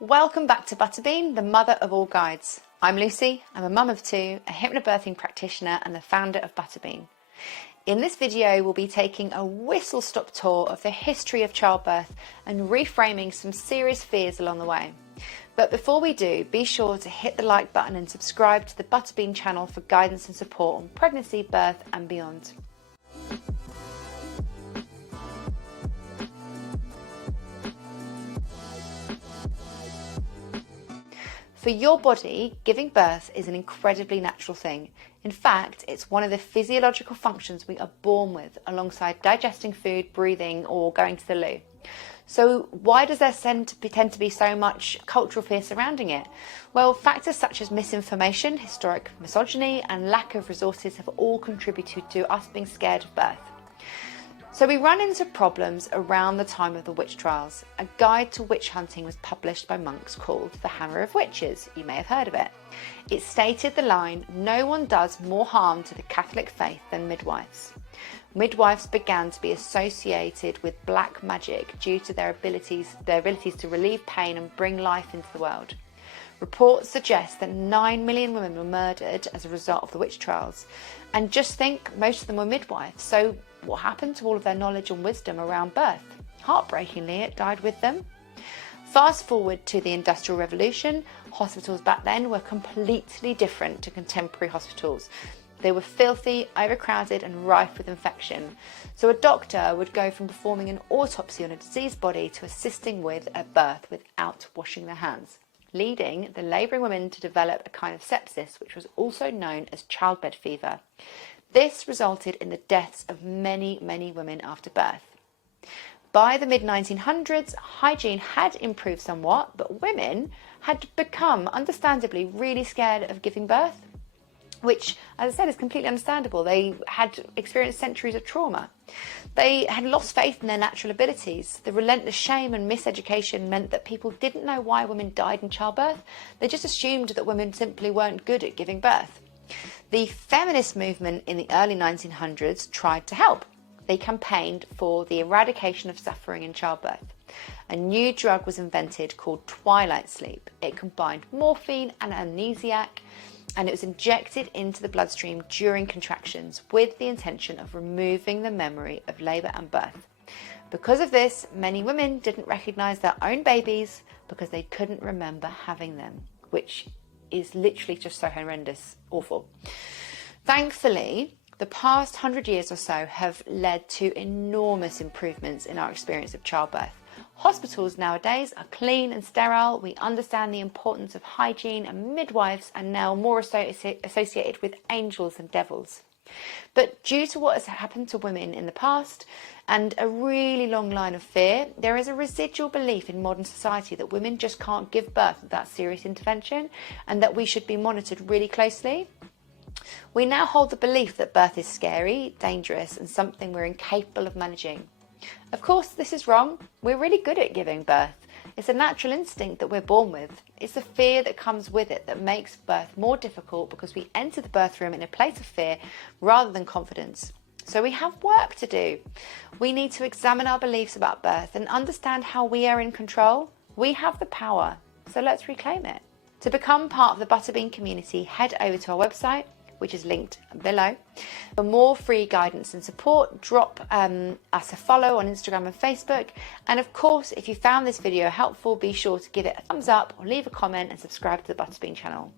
Welcome back to Butterbean, the mother of all guides. I'm Lucy, I'm a mum of two, a hypnobirthing practitioner and the founder of Butterbean. In this video, we'll be taking a whistle-stop tour of the history of childbirth and reframing some serious fears along the way. But before we do, be sure to hit the like button and subscribe to the Butterbean channel for guidance and support on pregnancy, birth and beyond. For your body, giving birth is an incredibly natural thing. In fact, it's one of the physiological functions we are born with, alongside digesting food, breathing, or going to the loo. So why does there tend to be so much cultural fear surrounding it? Well, factors such as misinformation, historic misogyny, and lack of resources have all contributed to us being scared of birth. So we run into problems around the time of the witch trials. A guide to witch hunting was published by monks called The Hammer of Witches. You may have heard of it. It stated the line, "No one does more harm to the Catholic faith than midwives." Midwives began to be associated with black magic due to their abilities to relieve pain and bring life into the world. Reports suggest that 9 million women were murdered as a result of the witch trials. And just think, most of them were midwives. So what happened to all of their knowledge and wisdom around birth? Heartbreakingly, it died with them. Fast forward to the Industrial Revolution, hospitals back then were completely different to contemporary hospitals. They were filthy, overcrowded and rife with infection. So a doctor would go from performing an autopsy on a diseased body to assisting with a birth without washing their hands, leading the labouring women to develop a kind of sepsis, which was also known as childbed fever. This resulted in the deaths of many, many women after birth. By the mid-1900s, hygiene had improved somewhat, but women had become, understandably, really scared of giving birth, which, as I said, is completely understandable. They had experienced centuries of trauma. They had lost faith in their natural abilities. The relentless shame and miseducation meant that people didn't know why women died in childbirth. They just assumed that women simply weren't good at giving birth. The feminist movement in the early 1900s tried to help. They campaigned for the eradication of suffering in childbirth. A new drug was invented called twilight sleep. It combined morphine and amnesiac, and it was injected into the bloodstream during contractions with the intention of removing the memory of labour and birth. Because of this, many women didn't recognise their own babies because they couldn't remember having them, which is literally just so horrendous, awful. Thankfully, the past 100 years or so have led to enormous improvements in our experience of childbirth. Hospitals nowadays are clean and sterile. We understand the importance of hygiene, and midwives are now more associated with angels than devils. But due to what has happened to women in the past and a really long line of fear, there is a residual belief in modern society that women just can't give birth without serious intervention and that we should be monitored really closely. We now hold the belief that birth is scary, dangerous and something we're incapable of managing. Of course, this is wrong. We're really good at giving birth. It's a natural instinct that we're born with. It's the fear that comes with it that makes birth more difficult because we enter the birth room in a place of fear rather than confidence. So we have work to do. We need to examine our beliefs about birth and understand how we are in control. We have the power, so let's reclaim it. To become part of the Butterbean community, head over to our website, which is linked below. For more free guidance and support, drop us a follow on Instagram and Facebook. And of course, if you found this video helpful, be sure to give it a thumbs up or leave a comment and subscribe to the Butterbean channel.